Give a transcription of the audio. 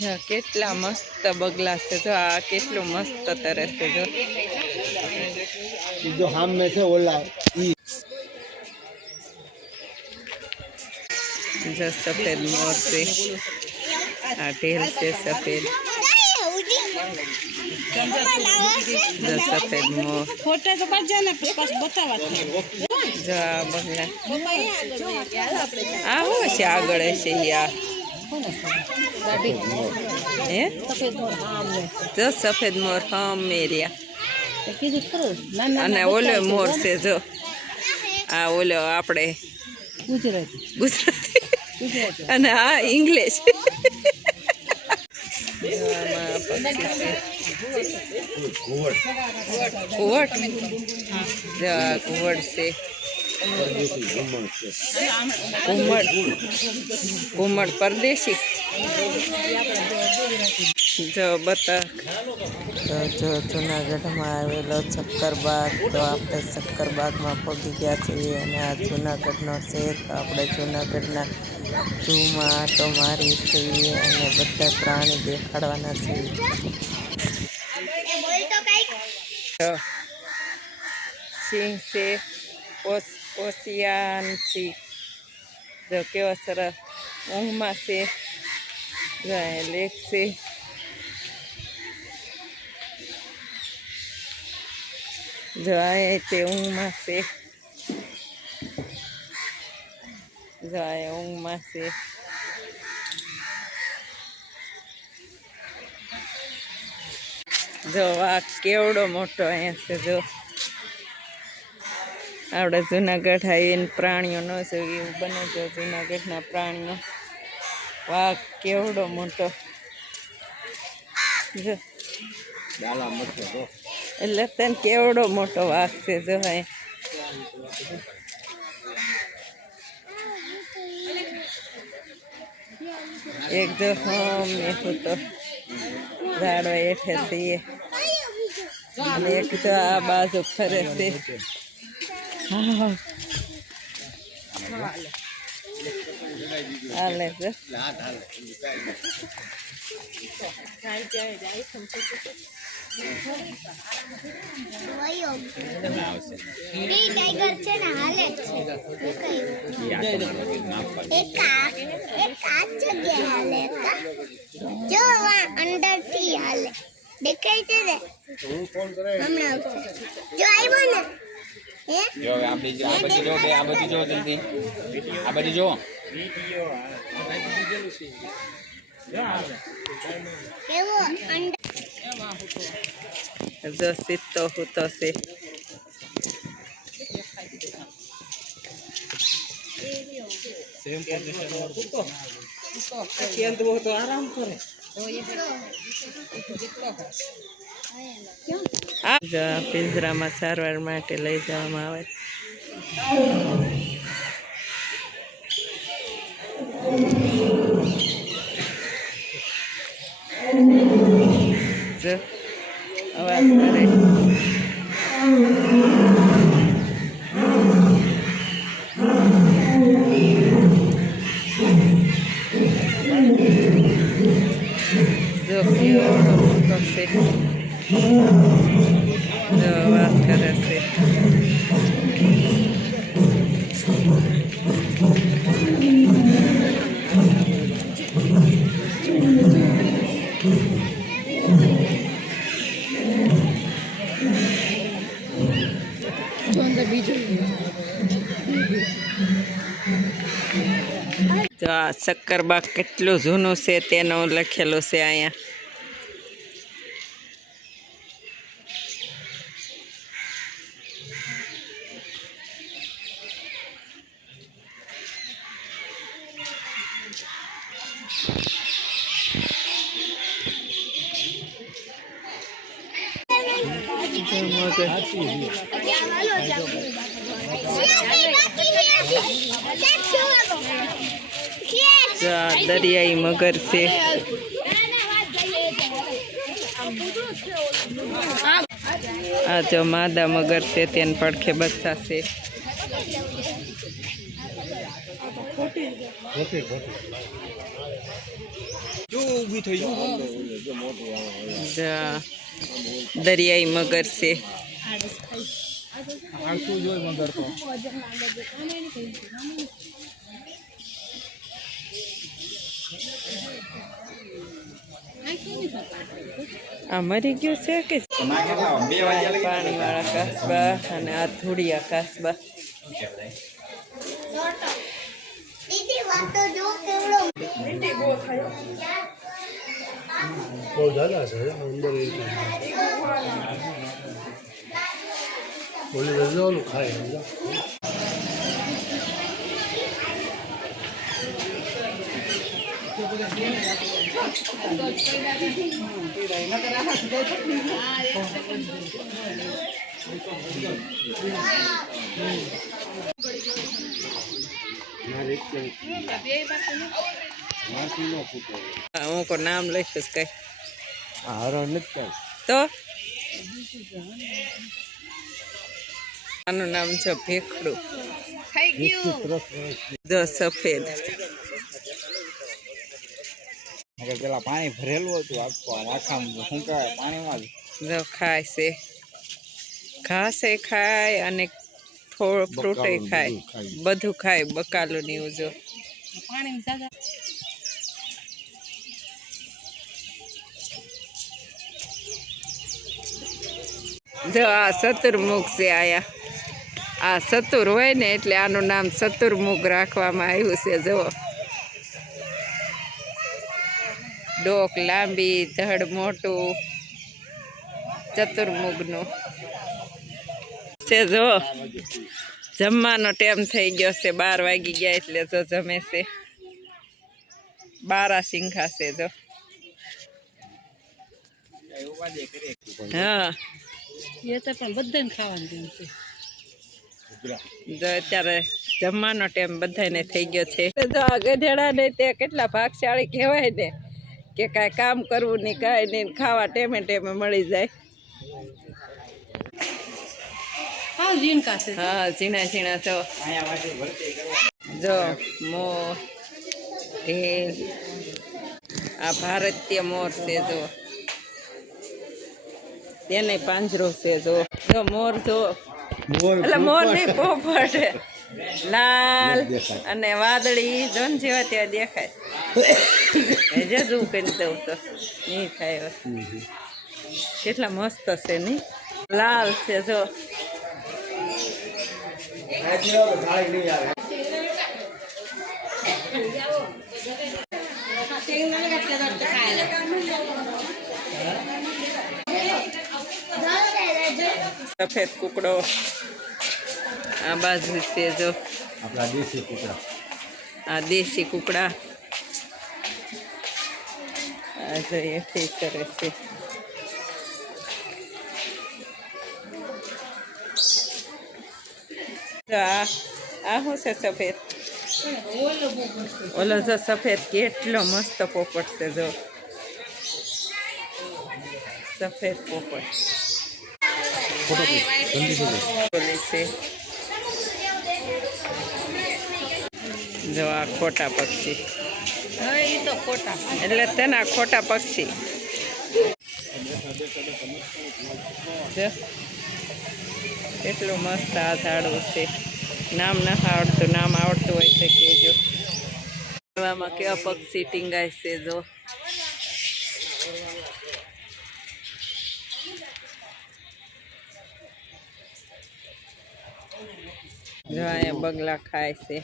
જો કેટલા મસ્ત બગલા છે, જો આ કેટલું મસ્ત તરે છે, जो हम में से ओला જો સફેદ મોર છે, આ ઢેલ છે સફેદ, જો સફેદ મોર, જો આ બગલા, આ શું છે આગળ છે યા હે જો સફેદ મોર હમેરિયા અને ઓલો મોર છે, જો આ ઓલો આપણે ગુજરાતી અને આ ઇંગ્લિશ કુવડ, જો આ કુવડ છે, ઘુમડ પરદેશી, જો બતક, જો જુનાગઢમાં આવેલો શક્કરબાગ, તો આપણે શક્કરબાગમાં પહોંચી ગયા છીએ અને આ જુનાગઢનો છે, તો આપણે જુનાગઢના ઝૂમાં આટો મારી છીએ અને બધા પ્રાણી દેખાડવાના છીએ. સિંહ છે, ઓશિયાન સિંહ, જો કેવો સરસ ઊંઘમાં છે, જો લેક છે, જો આ તે ઊંઘમાં છે, જો આ ઊંઘમાં છે, જો વાઘ કેવડો મોટો અહીંયા છે, જો આપણે જુનાગઢ આવીને પ્રાણીઓ ન જોઈએ એવું બને, જો જુનાગઢના પ્રાણીઓ, વાઘ કેવડો મોટો, જો એટલે તને કેવડો મોટો વાઘ છે, જો એક જો હમે હું તો ઝાડવા હેઠે છીએ અને એક તો આ બાજુ ફરે છે. હાલે છે દેખાય છે ને હમણાં જો આવ્યો ને જો આ બધી જો જલ્દી આ બધી જો જો સીતો હૂતો છે, आराम करे પિંજરામાં સારવાર માટે લઈ જવામાં આવે છે, અવાજ કરે જો કેવડો મોટો છે, જો વાત કરે છે, જો આ શક્કરબાગ કેટલું જૂનું છે તેનું લખેલું છે અહીંયા. દરિયાઈ મગર છે, આ જો માદા મગર છે તેને પડખે બચ્ચા છે. જો ઊભી થઈ ગયું દરિયાઈ મગર છે. આળસું જોઈ મગર તો આ મરી ગયું છે કે પાણી વાળા કાસબા અને આ ધૂળિયા કાસબા. બહુ ઝાલા છે અંદર ઓલી રજાઓનું ખાય હું કો નામ લઈશ કઈ હારો નથી તો આનું નામ છે ભેખડું. જો સફેદ પેલા પાણી ભરેલું હતું આખા શું કહેવાય પાણીમાં જો ખાય છે, ઘાસે ખાય અને ફ્રૂટે ખાય, બધું ખાય. બકાલું ની જો જો આ સતુરમુખ છે. આ સતુર હોય ને એટલે આનું નામ સતુરમુખ રાખવામાં આવ્યું છે. જુઓ ડોક લાંબી, ધડ મોટું, ચતુર્મુખનું છે. જો જમવાનો ટાઈમ થઈ ગયો છે, 12 વાગી ગયા એટલે જો જમે છે. 12 સિંઘા છે. જો હા એ તો પણ બધાને ખાવાનું છે. જો અત્યારે જમવાનો ટાઈમ બધાને થઈ ગયો છે. જો આ ગધેડા ને તે કેટલા ભાગશાળી કહેવાય ને કે કાંઈ કામ કરવું નહીં, કાંઈ નહીં, ખાવા ટેમે ટેમે મળી જાય. હા ઝીણકા છે. હા ઝીણા ઝીણા જો મોર, ઢેલ, આ ભારતીય મોર છે. જો તેને પાંજરો છે. જો મોર જો એટલે મોર નહીં, પોપટ લાલ અને વાદળી જોન જેવા તેવા દેખાય. જે ઝૂમ કરી દઉં તો નહીં થાય. કેટલા મસ્ત છે નહીં, લાલ છે. જો સફેદ કુકડો આ બાજુ છે. જો આપણા દેશી કુકડા આ દેશી કુકડા આ જો એથી કરે છે. આ શું છે સફેદ? ઓલો જો સફેદ કેટલો મસ્ત પોપટ છે. જો સફેદ પોપટ છે. જો આ ખોટા પક્ષી, એ તો ખોટા એટલે તેના ખોટા પક્ષી. જો કેટલું મસ્ત આ ઝાડવું છે. નામ ન આવડતું, નામ આવડતું હોય છે કેજો. એવામાં કેવા પક્ષી ટીંગાય છે. જો જો અહીંયા બગલા ખાય છે.